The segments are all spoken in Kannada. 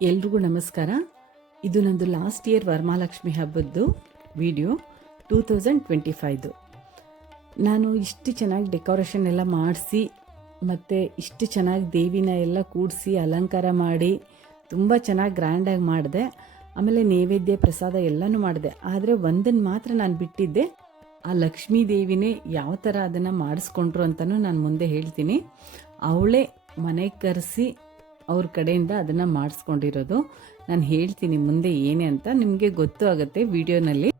ಎಲ್ರಿಗೂ ನಮಸ್ಕಾರ. ಇದು ನಂದು ಲಾಸ್ಟ್ ಇಯರ್ ವರಮಹಾಲಕ್ಷ್ಮಿ ಹಬ್ಬದ್ದು ವಿಡಿಯೋ 2025. ನಾನು ಇಷ್ಟು ಚೆನ್ನಾಗಿ ಡೆಕೋರೇಷನ್ ಎಲ್ಲ ಮಾಡಿಸಿ ಮತ್ತು ಇಷ್ಟು ಚೆನ್ನಾಗಿ ದೇವಿನ ಎಲ್ಲ ಕೂಡಿಸಿ ಅಲಂಕಾರ ಮಾಡಿ ತುಂಬ ಚೆನ್ನಾಗಿ ಗ್ರ್ಯಾಂಡಾಗಿ ಮಾಡಿದೆ. ಆಮೇಲೆ ನೈವೇದ್ಯ ಪ್ರಸಾದ ಎಲ್ಲನೂ ಮಾಡಿದೆ. ಆದರೆ ಒಂದನ್ನು ಮಾತ್ರ ನಾನು ಬಿಟ್ಟಿದ್ದೆ. ಆ ಲಕ್ಷ್ಮೀ ದೇವಿನೇ ಯಾವ ಥರ ಅದನ್ನು ಮಾಡಿಸ್ಕೊಂಡ್ರು ಅಂತಲೂ ನಾನು ಮುಂದೆ ಹೇಳ್ತೀನಿ. ಅವಳೇ ಮನೆಗೆ ಕರೆಸಿ ಅವ್ರ ಕಡೆಯಿಂದ ಅದನ್ನು ಮಾಡಿಸ್ಕೊಂಡಿರೋದು. ನಾನು ಹೇಳ್ತೀನಿ ಮುಂದೆ ಏನೇ ಅಂತ, ನಿಮಗೆ ಗೊತ್ತು ಆಗುತ್ತೆ ವಿಡಿಯೋನಲ್ಲಿ.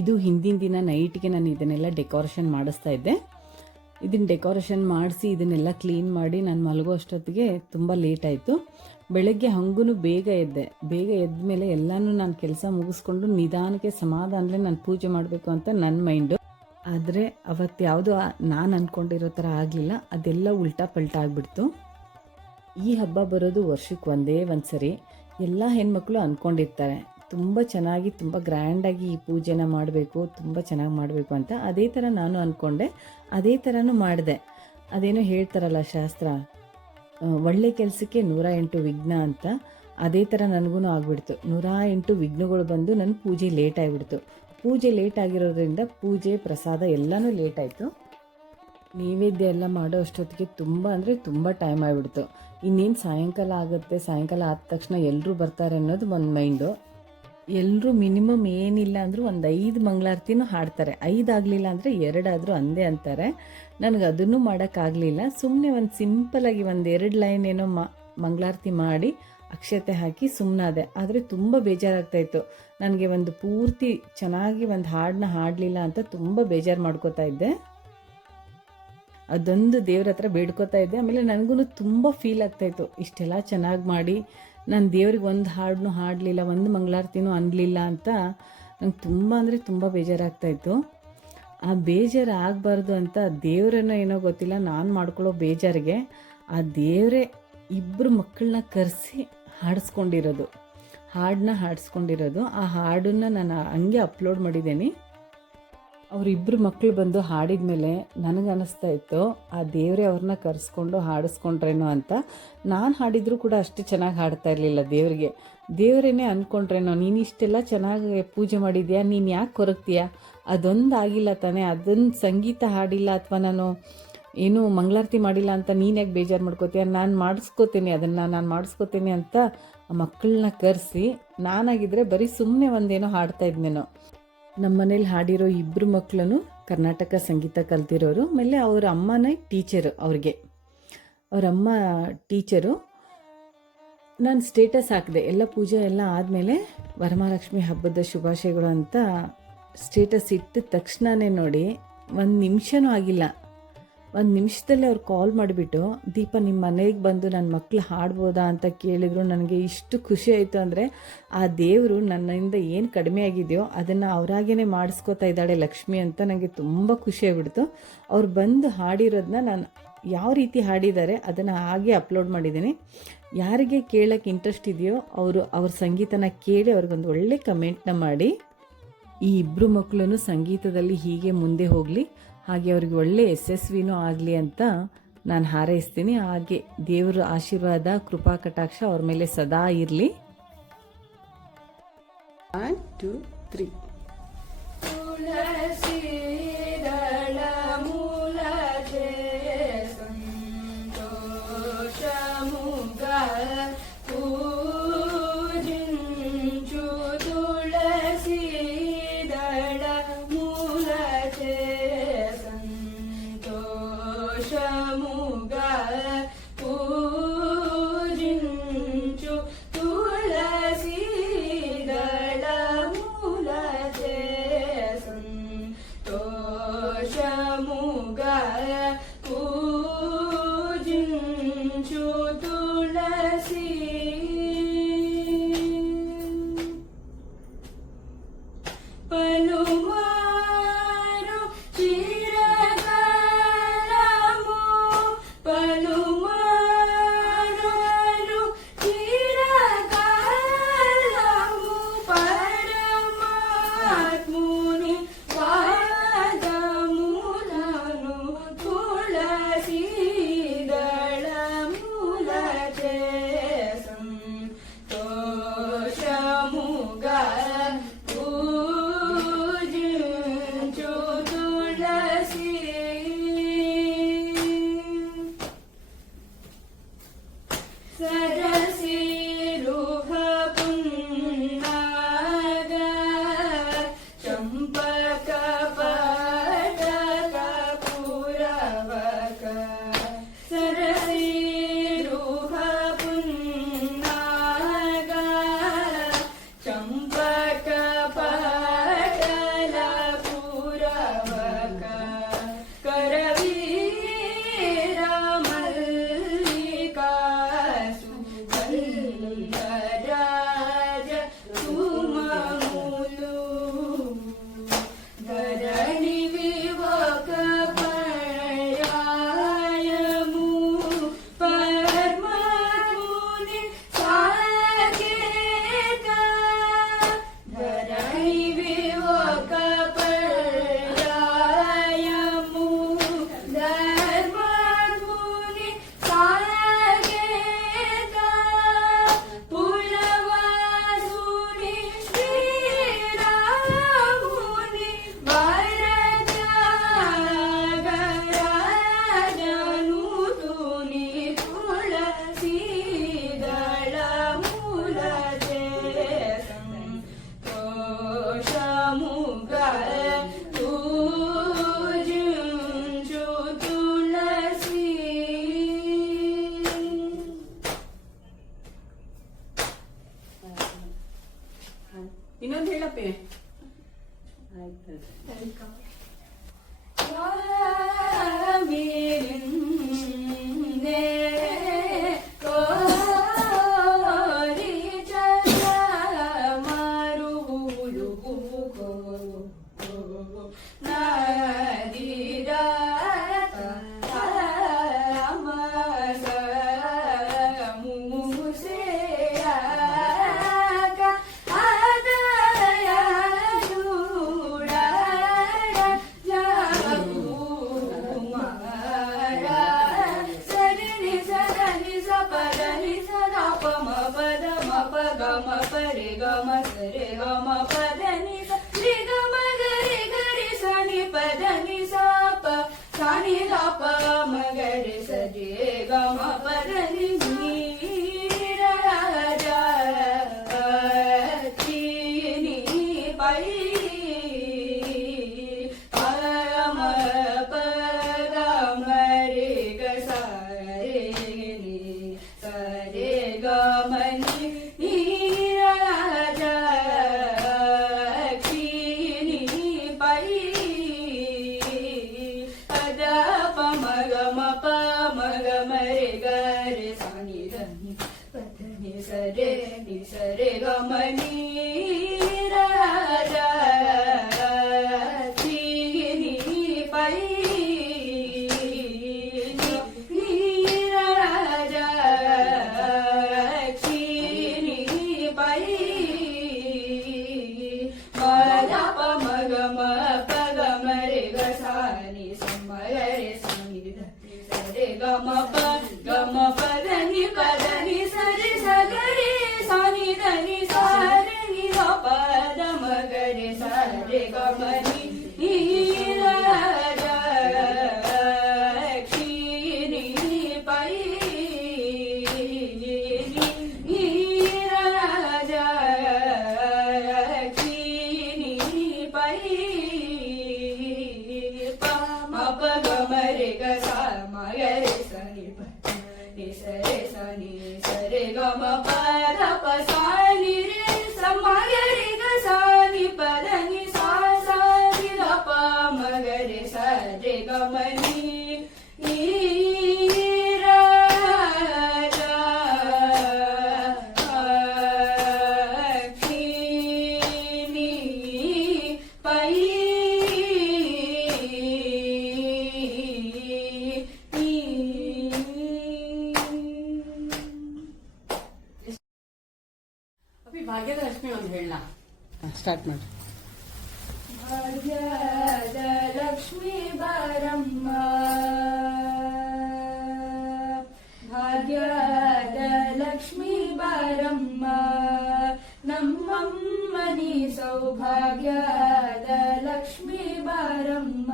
ಇದು ಹಿಂದಿನ ದಿನ ನೈಟ್ಗೆ ನಾನು ಇದನ್ನೆಲ್ಲ ಡೆಕೋರೇಷನ್ ಮಾಡಿಸ್ತಾ ಇದ್ದೆ. ಇದನ್ನು ಡೆಕೋರೇಷನ್ ಮಾಡಿಸಿ ಇದನ್ನೆಲ್ಲ ಕ್ಲೀನ್ ಮಾಡಿ ನಾನು ಮಲಗೋ ಅಷ್ಟೊತ್ತಿಗೆ ತುಂಬ ಲೇಟ್ ಆಯಿತು. ಬೆಳಗ್ಗೆ ಹಂಗೂ ಬೇಗ ಎದ್ದ ಮೇಲೆ ಎಲ್ಲನೂ ನಾನು ಕೆಲಸ ಮುಗಿಸ್ಕೊಂಡು ನಿಧಾನಕ್ಕೆ ಸಮಾಧಾನಲೇ ನಾನು ಪೂಜೆ ಮಾಡಬೇಕು ಅಂತ ನನ್ನ ಮೈಂಡು. ಆದರೆ ಅವತ್ತು ಯಾವುದೋ ನಾನು ಅಂದ್ಕೊಂಡಿರೋ ಥರ ಆಗಲಿಲ್ಲ, ಅದೆಲ್ಲ ಉಲ್ಟಾ ಪಲ್ಟಾ ಆಗಿಬಿಡ್ತು. ಈ ಹಬ್ಬ ಬರೋದು ವರ್ಷಕ್ಕೆ ಒಂದೇ ಒಂದು ಸರಿ. ಎಲ್ಲ ಹೆಣ್ಮಕ್ಳು ಅಂದ್ಕೊಂಡಿರ್ತಾರೆ ತುಂಬ ಚೆನ್ನಾಗಿ ತುಂಬ ಗ್ರ್ಯಾಂಡಾಗಿ ಈ ಪೂಜೆನ ಮಾಡಬೇಕು, ತುಂಬ ಚೆನ್ನಾಗಿ ಮಾಡಬೇಕು ಅಂತ. ಅದೇ ಥರ ನಾನು ಅಂದ್ಕೊಂಡೆ, ಅದೇ ಥರನೂ ಮಾಡಿದೆ. ಅದೇನೋ ಹೇಳ್ತಾರಲ್ಲ ಶಾಸ್ತ್ರ, ಒಳ್ಳೆ ಕೆಲಸಕ್ಕೆ 108 ವಿಘ್ನ ಅಂತ. ಅದೇ ಥರ ನನಗೂ ಆಗಿಬಿಡ್ತು. 108 ವಿಘ್ನಗಳು ಬಂದು ನನ್ನ ಪೂಜೆ ಲೇಟ್ ಆಗಿಬಿಡ್ತು. ಪೂಜೆ ಲೇಟ್ ಆಗಿರೋದ್ರಿಂದ ಪೂಜೆ ಪ್ರಸಾದ ಎಲ್ಲನೂ ಲೇಟ್ ಆಯಿತು. ನೈವೇದ್ಯ ಎಲ್ಲ ಮಾಡೋ ಅಷ್ಟೊತ್ತಿಗೆ ತುಂಬ ಟೈಮ್ ಆಗಿಬಿಡ್ತು. ಇನ್ನೇನು ಸಾಯಂಕಾಲ ಆಗುತ್ತೆ, ಸಾಯಂಕಾಲ ಆದ ತಕ್ಷಣ ಎಲ್ಲರೂ ಬರ್ತಾರೆ ಅನ್ನೋದು ಒಂದು ಮೈಂಡು. ಎಲ್ಲರೂ ಮಿನಿಮಮ್ ಏನಿಲ್ಲ ಅಂದರೂ ಒಂದು 5 ಮಂಗಳಾರತಿನೂ ಹಾಡ್ತಾರೆ. 5 ಆಗಲಿಲ್ಲ ಅಂದರೆ 2 ಆದರೂ ಅಂದೇ ಅಂತಾರೆ. ನನಗೆ ಅದನ್ನು ಮಾಡೋಕ್ಕಾಗಲಿಲ್ಲ. ಸುಮ್ಮನೆ ಒಂದು ಸಿಂಪಲಾಗಿ 1-2 ಲೈನ್ ಏನೋ ಮಂಗಳಾರತಿ ಮಾಡಿ ಅಕ್ಷತೆ ಹಾಕಿ ಸುಮ್ಮನಾದೆ. ಆದರೆ ತುಂಬ ಬೇಜಾರಾಗ್ತಾಯಿತ್ತು ನನಗೆ. ಒಂದು ಪೂರ್ತಿ ಚೆನ್ನಾಗಿ ಒಂದು ಹಾಡನ್ನ ಹಾಡಲಿಲ್ಲ ಅಂತ ತುಂಬ ಬೇಜಾರು ಮಾಡ್ಕೋತಾ ಇದ್ದೆ. ಅದೊಂದು ದೇವ್ರ ಹತ್ರ ಬೇಡ್ಕೋತಾ ಇದ್ದೆ. ಆಮೇಲೆ ನನಗೂ ತುಂಬ ಫೀಲ್ ಆಗ್ತಾಯಿತ್ತು, ಇಷ್ಟೆಲ್ಲ ಚೆನ್ನಾಗಿ ಮಾಡಿ ನಾನು ದೇವ್ರಿಗೆ ಒಂದು ಹಾಡನ್ನೂ ಹಾಡಲಿಲ್ಲ, ಒಂದು ಮಂಗಳಾರತಿನೂ ಅನ್ನಲಿಲ್ಲ ಅಂತ ನಂಗೆ ತುಂಬ ಬೇಜಾರಾಗ್ತಾಯಿತ್ತು. ಆ ಬೇಜಾರು ಆಗಬಾರ್ದು ಅಂತ ದೇವರನ್ನ ಏನೋ ಗೊತ್ತಿಲ್ಲ, ನಾನು ಮಾಡ್ಕೊಳ್ಳೋ ಬೇಜಾರಿಗೆ ಆ ದೇವರೇ 2 ಮಕ್ಕಳನ್ನ ಕರೆಸಿ ಹಾಡಿಸ್ಕೊಂಡಿರೋದು. ಆ ಹಾಡನ್ನು ನಾನು ಹಂಗೆ ಅಪ್ಲೋಡ್ ಮಾಡಿದ್ದೀನಿ. ಅವರಿಬ್ಬರು ಮಕ್ಕಳು ಬಂದು ಹಾಡಿದ ಮೇಲೆ ನನಗನ್ನಿಸ್ತಾ ಇತ್ತು, ಆ ದೇವರೇ ಅವ್ರನ್ನ ಕರೆಸ್ಕೊಂಡು ಹಾಡಿಸ್ಕೊಂಡ್ರೇನೋ ಅಂತ. ನಾನು ಹಾಡಿದರೂ ಕೂಡ ಅಷ್ಟು ಚೆನ್ನಾಗಿ ಹಾಡ್ತಾ ಇರಲಿಲ್ಲ ದೇವರಿಗೆ. ದೇವರೇನೇ ಅಂದ್ಕೊಂಡ್ರೇನೋ, ನೀನು ಇಷ್ಟೆಲ್ಲ ಚೆನ್ನಾಗಿ ಪೂಜೆ ಮಾಡಿದ್ಯಾ, ನೀನು ಯಾಕೆ ಕೊರಗ್ತೀಯಾ, ಅದೊಂದು ಆಗಿಲ್ಲ ತಾನೇ, ಅದೊಂದು ಸಂಗೀತ ಹಾಡಿಲ್ಲ ಅಥವಾ ನಾನು ಏನು ಮಂಗಳಾರತಿ ಮಾಡಿಲ್ಲ ಅಂತ ನೀನು ಯಾಕೆ ಬೇಜಾರು ಮಾಡ್ಕೋತೀಯ, ನಾನು ಮಾಡಿಸ್ಕೋತೀನಿ ಅಂತ ಆ ಮಕ್ಕಳನ್ನ ಕರೆಸಿ, ನಾನಾಗಿದ್ದರೆ ಬರೀ ಸುಮ್ಮನೆ ಒಂದೇನೋ ಹಾಡ್ತಾ ಇದ್ನೇನೋ. ನಮ್ಮ ಮನೇಲಿ ಹಾಡಿರೋ 2 ಮಕ್ಕಳನ್ನು ಕರ್ನಾಟಕ ಸಂಗೀತ ಕಲ್ತಿರೋರು. ಆಮೇಲೆ ಅವ್ರ ಅಮ್ಮನೇ ಟೀಚರು, ಅವ್ರ ಅಮ್ಮ ಟೀಚರು. ನಾನು ಸ್ಟೇಟಸ್ ಹಾಕಿದೆ, ಎಲ್ಲ ಪೂಜೆ ಎಲ್ಲ ಆದಮೇಲೆ ವರಮಹಾಲಕ್ಷ್ಮಿ ಹಬ್ಬದ ಶುಭಾಶಯಗಳು ಅಂತ ಸ್ಟೇಟಸ್ ಇಟ್ಟಿದ ತಕ್ಷಣವೇ ನೋಡಿ, 1 ನಿಮಿಷನೂ ಆಗಿಲ್ಲ, 1 ನಿಮಿಷದಲ್ಲೇ ಅವ್ರು ಕಾಲ್ ಮಾಡಿಬಿಟ್ಟು, ದೀಪ ನಿಮ್ಮ ಮನೆಗೆ ಬಂದು ನನ್ನ ಮಕ್ಕಳು ಹಾಡ್ಬೋದಾ ಅಂತ ಕೇಳಿದ್ರು. ನನಗೆ ಇಷ್ಟು ಖುಷಿ ಆಯಿತು ಅಂದರೆ, ಆ ದೇವರು ನನ್ನಿಂದ ಏನು ಕಡಿಮೆ ಆಗಿದೆಯೋ ಅದನ್ನು ಅವರಾಗೇ ಮಾಡಿಸ್ಕೋತಾ ಇದ್ದಾಳೆ ಲಕ್ಷ್ಮಿ ಅಂತ ನನಗೆ ತುಂಬ ಖುಷಿ ಆಗಿಬಿಡ್ತು. ಅವ್ರು ಬಂದು ಹಾಡಿರೋದನ್ನ ನಾನು ಯಾವ ರೀತಿ ಹಾಡಿದ್ದಾರೆ ಅದನ್ನು ಹಾಗೆ ಅಪ್ಲೋಡ್ ಮಾಡಿದ್ದೀನಿ. ಯಾರಿಗೆ ಕೇಳೋಕ್ಕೆ ಇಂಟ್ರೆಸ್ಟ್ ಇದೆಯೋ ಅವ್ರ ಸಂಗೀತನ ಕೇಳಿ ಅವ್ರಿಗೊಂದು ಒಳ್ಳೆ ಕಮೆಂಟ್ನ ಮಾಡಿ. ಈ 2 ಮಕ್ಕಳನ್ನು ಸಂಗೀತದಲ್ಲಿ ಹೀಗೆ ಮುಂದೆ ಹೋಗಲಿ, ಹಾಗೆ ಅವ್ರಿಗೆ ಒಳ್ಳೆ ಯಶಸ್ವಿನೂ ಆಗಲಿ ಅಂತ ನಾನು ಹಾರೈಸ್ತೀನಿ. ಹಾಗೆ ದೇವರ ಆಶೀರ್ವಾದ, ಕೃಪಾ ಕಟಾಕ್ಷ ಅವ್ರ ಮೇಲೆ ಸದಾ ಇರಲಿ. 1 2 3 ರಾಜ ಸುಮಮೂಲು ಧರಣಿ ವಿವಕ ಪರ್ಯಾಯಮು ಪರಮಾತ್ಮುನಿ ಸಾಕೇತ ಧರಣಿ ವಿವಕ ಪರ್ಯಾಯಮು ಧರ್ಮಾತ್ಮುನಿ ಸಾಕೇತ ಪುಲವಾಸುನಿ ಶ್ರೀರಾಮುನಿ ವರತ್ಯಾಗರಾಜನು ತುನಿ ತುಳಸೀದಳ ಮೂಲಜೆ ಸಂತೋಷಮುಗ ತೂಜುಂಜು ತುಳಸಿ ಇನ್ನೊಂದು ಹೇಳಪ್ಪೆ. ಯಾಮಿರಿಂದೆ ಕೋರಿ ಜಲ ಮರುಳುಗೋ ನದಿರಾತ ಅಮಸ ಮುಸೆಯಾಗ ಆದಯ ಚೂಡಾಡ ಜಾಗುಮಾರ ಸರಿನಿ ಸದನಿ ಸಪದನಿ ಸದಾ ಪಮ ಪದ ಮಪ ಗಮ ಪರೆ ಗಮ ಸರೆ ಗಮ ಪದನಿ ರಿ ಗಮ ಗರಿ ಗರಿ ಸನಿ ಪದನಿ ಸಾಪ ಸಾನಿ ದಾಪ ಮಗರಿ ಸಜೆ ಗಮ ಪದನಿ ನೀರಾಜ ಚೀನಿ ಪೈ ಪಮ ಪದ ಮರೆ ಗ ಸರೆ ನಿ ಸರೆ ಗಮನಿ ನೀರಾಜ ಚೀನಿ ಪೈ ಪದ ಪಮ ಗಮ ಪಮ ಗಮ ರೆ ಗರೆ ಸಾನಿ ಧನಿ ಪದನಿ ಸರೆ ನಿ ಸರೆ ಗಮನಿ ರಾಜ ಚೀನಿ ಪೈ ನೀರಾಜ ಚೀನಿ ಪೈ ಪದ ಪಮ ಗಮ ಪದ ಮರೆ ಗ ಸಾನಿ ಸಮಗರೆ ಸಾನಿ ಧನಿ ಸರೆ ಗಮ ಪದನಿ ಪದನಿ ಸರಿ ಸಗರೆ ಸಾನಿ ಧನಿ ಸಾರೆ ನಿ ಪದ ಮಗರೆ ಸರೆ ಗಮನಿ ನೀರಾಜ ಕ್ಷೀನಿ ಪೈ ನೀರಾಜ ಕ್ಷೀನಿ ಪೈ ಪಮ ಗಮರೆ ಗ ಮಗರೆ ಸನಿ ನಿ ಸರೆ ಸನಿ ಸರೆ ಗಮ ಪದ ಪ ಸಾನಿ ರೇ ಸಮಗರೆ ಗ ಸಾನಿ ಪದನಿ ಸಾ ಸಾನಿ ದ ಪ ಮಗರೆ ಸರೆ ಗಮನಿ ನೀರಾಜ ಕ್ಷೀನಿ ಪೈ ಅಪ್ಪಿ ಭಾಗ್ಯದ ಲಕ್ಷ್ಮಿ ಒಂದು ಹೇಳ. ಸ್ಟಾರ್ಟ್ ಮಾಡಿ. ಭಾಗ್ಯದ ಲಕ್ಷ್ಮೀ ಬಾರಮ್ಮ ಭಾಗ್ಯದ ಲಕ್ಷ್ಮೀ ಬಾರಮ್ಮ ನಮ್ಮಮ್ಮ ನೀ ಸೌಭಾಗ್ಯದ ಲಕ್ಷ್ಮೀ ಬಾರಮ್ಮ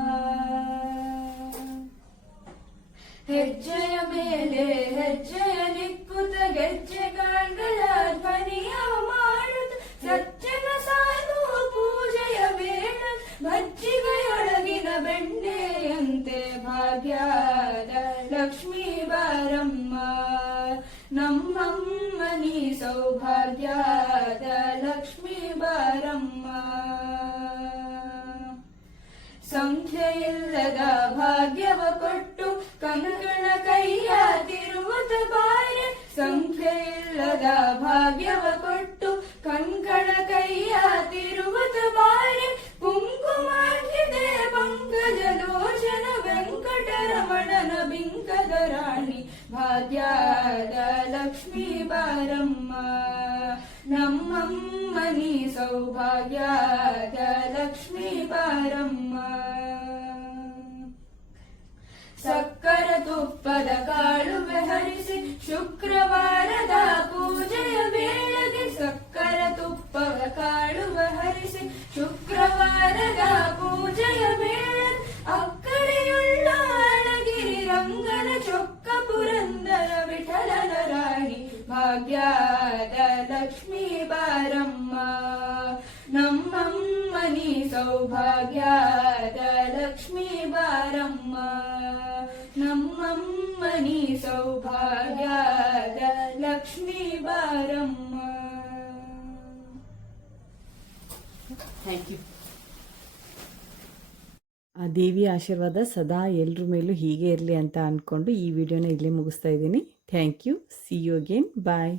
ಹೆಜ್ಜೆಯ ಮೇಲೆ ಹೆಜ್ಜೆಯ ನಿಕ್ಕುತ್ತ ಗೆಜ್ಜೆ ಕಾಣ್ಗಳ ಧ್ವನಿಯ ಮಾಡುತ್ತ ಸಜ್ಜನ ಸಾಧು ಪೂಜೆಯ ವೇಳ ಮಜ್ಜಿಗೆಯೊಳಗಿನ ಬೆಣ್ಣೆಯಂತೆ ಭಾಗ್ಯದ ಲಕ್ಷ್ಮೀ ಬಾರಮ್ಮ ನಮ್ಮಮ್ಮ ನೀ ಸೌಭಾಗ್ಯದ ಲಕ್ಷ್ಮೀ ಬಾರಮ್ಮ ಸಂಖ್ಯೆಯಿಲ್ಲದ ಭಾಗ್ಯವ ಕೊಟ್ಟು ಕಂಕಣ ಕೈಯ ತಿರುವುದ ಬಾರೆ ಸಂಖ್ಯೆಯಿಲ್ಲದ ಭಾಗ್ಯವ ಕೊಟ್ಟು ಕಂಕಣ ಕೈಯ ತಿರುವತ ಮಾಡಿ ಕುಂಕುಮಾರ್ಚಿದೆ ಪಂಕಜ ಲೋಚನ ವೆಂಕಟರಮಣನ ಬಿಂಕದ ರಾಣಿ ಭಾಗ್ಯದ ಲಕ್ಷ್ಮೀ ಬಾರಮ್ಮ ನಮ್ಮಮ್ಮನಿ ಸೌಭಾಗ್ಯದ ಲಕ್ಷ್ಮೀ ಬಾರಮ್ಮ ಸಕ್ಕರ ತುಪ್ಪದ ಕಾಳುವೆ ಹರಿಸಿ ಶುಕ್ರವಾರದ ಪೂಜೆಯ ವೇಳೆಗೆ ಸಕ್ಕರ ತುಪ್ಪದ ಕಾಳುವೆ ಹರಿಸಿ ಶುಕ್ರವಾರದ ಪೂಜೆಯ ವೇಳೆ ಅಕ್ಕರೆಯುಳ್ಳ ಅಳಗಿರಿ ರಂಗನ ಚೊಕ್ಕ ಪುರಂದರ ವಿಠಲನ ರಾಣಿ ಭಾಗ್ಯದ ಲಕ್ಷ್ಮೀ ಬಾರಮ್ಮ ನಮ್ಮಮ್ಮನಿ ಸೌಭಾಗ್ಯದ ಲಕ್ಷ್ಮೀ ಬಾರಮ್ಮ ನಮ್ಮಮ್ಮನಿ ಸೌಭಾಗ್ಯದ ಲಕ್ಷ್ಮೀ ಬಾರಮ್ಮ. Thank you. ಆ ದೇವಿಯ ಆಶೀರ್ವಾದ ಸದಾ ಎಲ್ಲರ ಮೇಲೂ ಹೀಗೆ ಇರಲಿ ಅಂತ ಅಂದ್ಕೊಂಡು ಈ ವಿಡಿಯೋನ ಇಲ್ಲೇ ಮುಗಿಸ್ತಾ ಇದ್ದೀನಿ. Thank you. See you again. Bye.